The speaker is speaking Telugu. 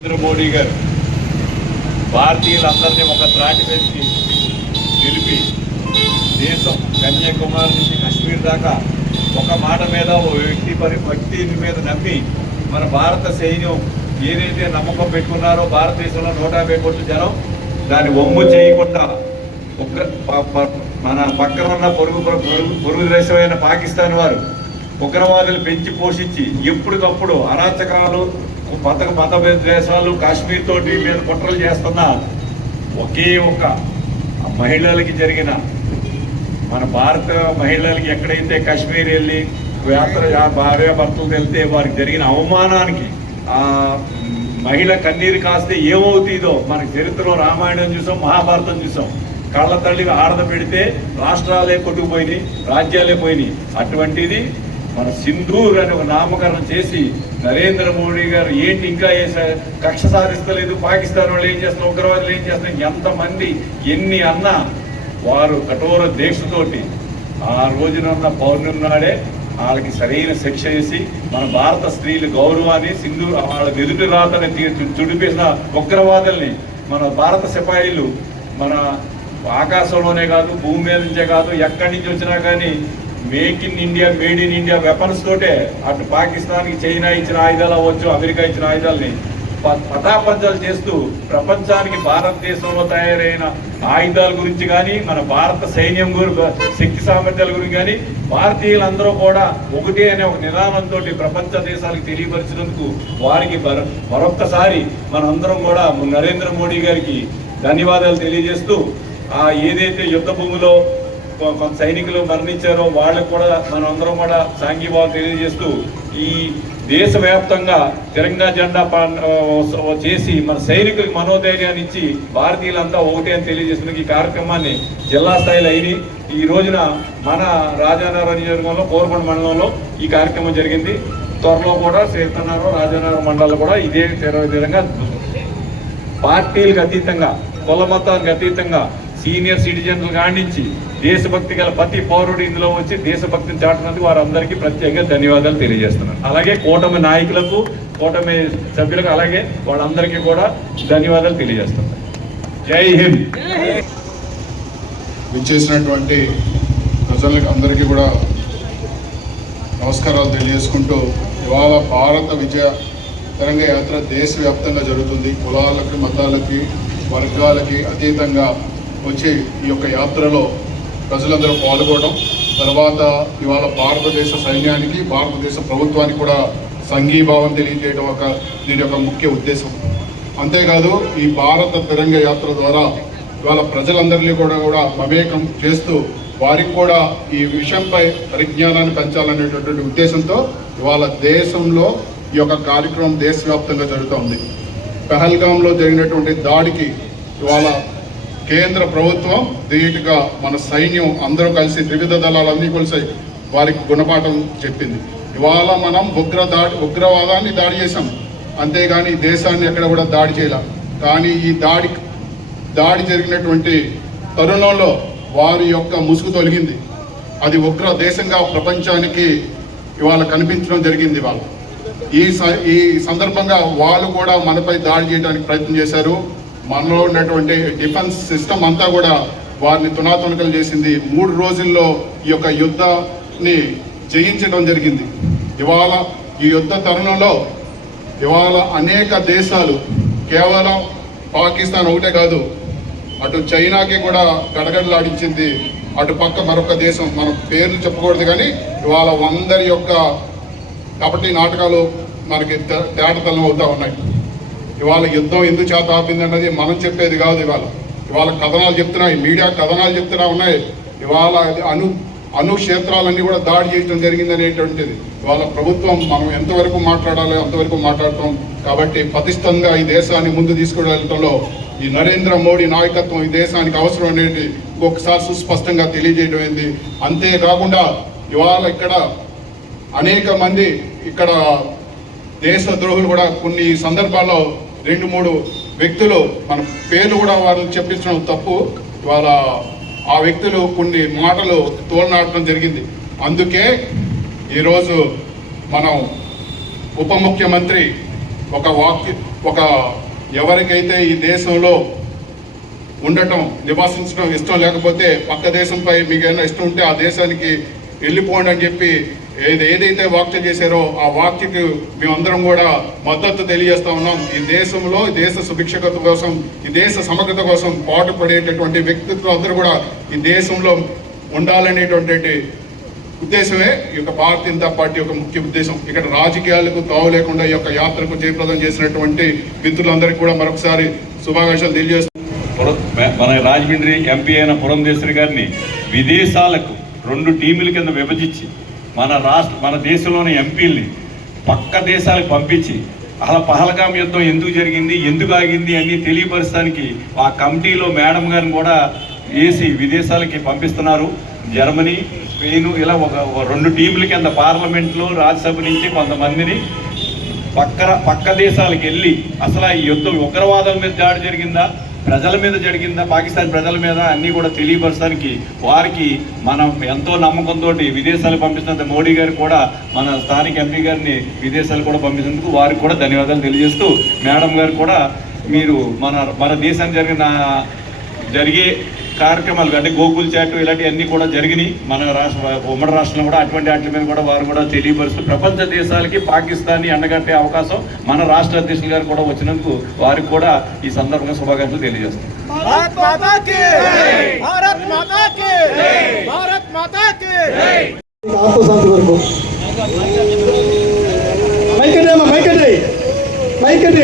నరేంద్ర మోడీ గారు భారతీయులందరినీ ఒక త్రాటి మీదకి నిలిపి దేశం కన్యాకుమారి నుంచి కాశ్మీర్ దాకా ఒక మాట మీద ఓ వ్యక్తి పరి వ్యక్తి మీద నమ్మి మన భారత సైన్యం ఏదైతే నమ్మకం పెట్టుకున్నారో భారతదేశంలో నూట యాభై కోట్ల జనం దాన్ని ఒమ్ము చేయకుండా మన పక్కన ఉన్న పొరుగు పొరుగు పొరుగు దేశమైన పాకిస్తాన్ వారు ఉగ్రవాదులు పెంచి పోషించి ఎప్పటికప్పుడు అరాచకాలు మత మత దేశాలు కాశ్మీర్ తోటి మీద కుట్రలు చేస్తున్న ఒకే ఒక మహిళలకి జరిగిన మన భారత మహిళలకి ఎక్కడైతే కాశ్మీర్ వెళ్ళి యాత్ర భార్య భర్తలు వెళ్తే వారికి జరిగిన అవమానానికి ఆ మహిళ కన్నీరు కాస్తే ఏమవుతుందో మన చరిత్రలో రామాయణం చూసాం మహాభారతం చూసాం. కళ్ళ తల్లి ఆడద పెడితే రాష్ట్రాలే కొట్టుకుపోయినాయి రాజ్యాలే పోయినాయి. అటువంటిది మన సింధూర్ అని ఒక నామకరణం చేసి నరేంద్ర మోడీ గారు ఏంటి ఇంకా ఏ స- కక్ష సాధిస్తలేదు? పాకిస్తాన్ వాళ్ళు ఏం చేస్తున్నారు? ఉగ్రవాదులు ఏం చేస్తున్నారు? ఎంతమంది ఎన్ని అన్నా వారు కఠోర దీక్షతోటి ఆ రోజున ఉన్న పౌర్ణమి నాడే వాళ్ళకి సరైన శిక్ష వేసి మన భారత స్త్రీల గౌరవాన్ని సింధు వాళ్ళ ఎదుటి రాతని చుడిపేసిన ఉగ్రవాదుల్ని మన భారత సిపాయిలు మన ఆకాశంలోనే కాదు భూమి మీద నుంచే కాదు ఎక్కడి నుంచి వచ్చినా కానీ make in India made in India weapons తోటే అటు పాకిస్తాన్కి చైనా ఇచ్చిన ఆయుధాలు అవ్వచ్చు అమెరికా ఇచ్చిన ఆయుధాలని ప- పటాపంచాలు చేస్తూ ప్రపంచానికి భారతదేశంలో తయారైన ఆయుధాల గురించి కానీ మన భారత సైన్యం గురించి శక్తి సామర్థ్యాల గురించి కానీ భారతీయులందరూ కూడా ఒకటే అనే ఒక నిదానంతో ప్రపంచ దేశాలకు తెలియపరిచినందుకు వారికి మరొక్కసారి మనందరం కూడా నరేంద్ర మోడీ గారికి ధన్యవాదాలు తెలియజేస్తూ ఆ ఏదైతే యుద్ధ భూమిలో కొంత సైనికులు మరణించారో వాళ్ళకు కూడా మనందరం కూడా సాంఘీభావం తెలియజేస్తూ ఈ దేశవ్యాప్తంగా తిరంగా జెండా చేసి మన సైనికులకు మనోధైర్యాన్ని ఇచ్చి భారతీయులంతా ఒకటే అని తెలియజేస్తున్న ఈ కార్యక్రమాన్ని జిల్లా స్థాయిలో అయిన. ఈ రోజున మన రాజానగరం నియోజకవర్గంలో కోరుకొండ మండలంలో ఈ కార్యక్రమం జరిగింది. త్వరలో కూడా సీతనగరం రాజానగరం మండలం కూడా ఇదే విధంగా పార్టీలకు అతీతంగా కుల మతానికి అతీతంగా సీనియర్ సిటిజన్లు కానించి దేశభక్తి గల ప్రతి పౌరుడు ఇందులో వచ్చి దేశభక్తిని చాటినందుకు వారందరికీ ప్రత్యేకంగా ధన్యవాదాలు తెలియజేస్తున్నాను. అలాగే కూటమి నాయకులకు కూటమి సభ్యులకు అలాగే వాళ్ళందరికీ కూడా ధన్యవాదాలు తెలియజేస్తున్నాను. జై హింద్. విచ్చేసినటువంటి ప్రజలకు అందరికీ కూడా నమస్కారాలు తెలియజేసుకుంటూ ఇవాళ భారత విజయ తరంగ యాత్ర దేశవ్యాప్తంగా జరుగుతుంది. కులాలకి మతాలకి వర్గాలకి అతీతంగా వచ్చి ఈ యొక్క యాత్రలో ప్రజలందరూ పాల్గొనడం తర్వాత ఇవాళ భారతదేశ సైన్యానికి భారతదేశ ప్రభుత్వానికి కూడా సంఘీభావం తెలియజేయడం ఒక దీని యొక్క ముఖ్య ఉద్దేశం. అంతేకాదు ఈ భారత తిరంగ యాత్ర ద్వారా ఇవాళ ప్రజలందరినీ కూడా కూడా మమేకం చేస్తూ వారికి కూడా ఈ విషయంపై పరిజ్ఞానాన్ని పెంచాలనేటటువంటి ఉద్దేశంతో ఇవాళ దేశంలో ఈ యొక్క కార్యక్రమం దేశవ్యాప్తంగా జరుగుతోంది పెహల్గాంలో జరిగినటువంటి దాడికి ఇవాళ కేంద్ర ప్రభుత్వం ధీటుగా మన సైన్యం అందరూ కలిసి త్రివిధ దళాలన్నీ కలిసి వారికి గుణపాఠం చెప్పింది. ఇవాళ మనం ఉగ్ర దాడి ఉగ్రవాదాన్ని దాడి చేశాం. అంతేగాని దేశాన్ని ఎక్కడ కూడా దాడి చేయలేం. కానీ ఈ దాడి దాడి జరిగినటువంటి తరుణంలో వారి యొక్క ముసుగు తొలగింది. అది ఉగ్ర దేశంగా ప్రపంచానికి ఇవాళ కనిపించడం జరిగింది వాళ్ళు ఈ స- ఈ సందర్భంగా వాళ్ళు కూడా మనపై దాడి చేయడానికి ప్రయత్నం చేశారు. మనలో ఉన్నటువంటి డిఫెన్స్ సిస్టమ్ అంతా కూడా వారిని తునాతునకలు చేసింది. మూడు రోజుల్లో ఈ యొక్క యుద్ధాన్ని జయించడం జరిగింది. ఇవాళ ఈ యుద్ధ తరుణంలో ఇవాళ అనేక దేశాలు కేవలం పాకిస్తాన్ ఒకటే కాదు అటు చైనాకి కూడా గడగడలాడించింది. అటు పక్క మరొక దేశం మనం పేర్లు చెప్పకూడదు కానీ ఇవాళ అందరి యొక్క కబడ్డీ నాటకాలు మనకి తేటతలం అవుతా ఉన్నాయి. ఇవాళ యుద్ధం ఎందుకు చేత ఆపింది అన్నది మనం చెప్పేది కాదు ఇవాళ. ఇవాళ కథనాలు చెప్తున్నాయి మీడియా కథనాలు చెప్తున్నా ఉన్నాయి. ఇవాళ అను అను అణు క్షేత్రాలన్నీ కూడా దాడి చేయడం జరిగింది అనేటువంటిది. ఇవాళ ప్రభుత్వం మనం ఎంతవరకు మాట్లాడాలో అంతవరకు మాట్లాడతాం. కాబట్టి పతిష్టంగా ఈ దేశాన్ని ముందు తీసుకువెళ్ళటంలో ఈ నరేంద్ర మోడీ నాయకత్వం ఈ దేశానికి అవసరం అనేది ఒక్కసారి సుస్పష్టంగా తెలియజేయడం ఏంది? అంతేకాకుండా ఇవాళ ఇక్కడ అనేక మంది ఇక్కడ దేశ ద్రోహులు కూడా కొన్ని సందర్భాల్లో రెండు మూడు వ్యక్తులు మన పేర్లు కూడా వాళ్ళు చెప్పించడం తప్పు. వాళ్ళ ఆ వ్యక్తులు కొన్ని మాటలు తోలనాడటం జరిగింది. అందుకే ఈరోజు మనం ఉప ముఖ్యమంత్రి ఒక వాక్య ఒక ఎవరికైతే ఈ దేశంలో ఉండటం నివాసించడం ఇష్టం లేకపోతే పక్క దేశంపై మీకైనా ఇష్టం ఉంటే ఆ దేశానికి వెళ్ళిపోండి అని చెప్పి ఏది ఏదైతే వాక్య చేశారో ఆ వాక్యకు మేమందరం కూడా మద్దతు తెలియజేస్తా ఉన్నాం. ఈ దేశంలో ఈ దేశ సుభిక్షత కోసం ఈ దేశ సమగ్రత కోసం పాటుపడేటటువంటి వ్యక్తిత్వం అందరూ కూడా ఈ దేశంలో ఉండాలనేటువంటి ఉద్దేశమే ఈ యొక్క భారతీయ జనతా పార్టీ యొక్క ముఖ్య ఉద్దేశం. ఇక్కడ రాజకీయాలకు తావు లేకుండా ఈ యొక్క యాత్రకు జయప్రదం చేసినటువంటి మిత్రులందరికీ కూడా మరొకసారి శుభాకాంక్షలు తెలియజేస్తున్నాం మన రాజమండ్రి ఎంపీ అయిన పురంధేశ్వరి గారిని విదేశాలకు రెండు టీముల కింద విభజించి మన రాష్ట్ర మన దేశంలోని ఎంపీల్ని పక్క దేశాలకు పంపించి అలా పహల్గాం యుద్ధం ఎందుకు జరిగింది ఎందుకు ఆగింది అని తెలియపరచడానికి ఆ కమిటీలో మేడం గారిని కూడా వేసి విదేశాలకి పంపిస్తున్నారు. జర్మనీ స్పెయిన్ ఇలా ఒక రెండు టీముల కింద పార్లమెంట్లో రాజ్యసభ నుంచి కొంతమందిని పక్క పక్క దేశాలకు వెళ్ళి అసలు ఈ యుద్ధం ఉగ్రవాదం మీద దాడి జరిగిందా? ప్రజల మీద జరిగిందా పాకిస్తాన్ ప్రజల మీద అన్నీ కూడా తెలియపరచడానికి వారికి మనం ఎంతో నమ్మకంతో విదేశాలకు పంపిస్తున్న మోడీ గారు కూడా మన స్థానిక ఎంపీ గారిని విదేశాలు కూడా పంపించినందుకు వారికి కూడా ధన్యవాదాలు తెలియజేస్తూ మేడం గారు కూడా మీరు మన మన దేశానికి జరిగిన జరిగే కార్యక్రమాలు అంటే గోకుల్ చాట్ ఇలాంటివన్నీ కూడా జరిగినాయి. మన రాష్ట్ర ఉమ్మడి రాష్ట్రంలో కూడా అటువంటి వాటి మీద కూడా వారు కూడా తెలియపరుస్తూ ప్రపంచ దేశాలకి పాకిస్తాన్ని అండగట్టే అవకాశం మన రాష్ట్ర అధ్యక్షులు గారు కూడా వచ్చినందుకు వారికి కూడా ఈ సందర్భంగా శుభాకాంక్షలు తెలియజేస్తాం. మైకెట్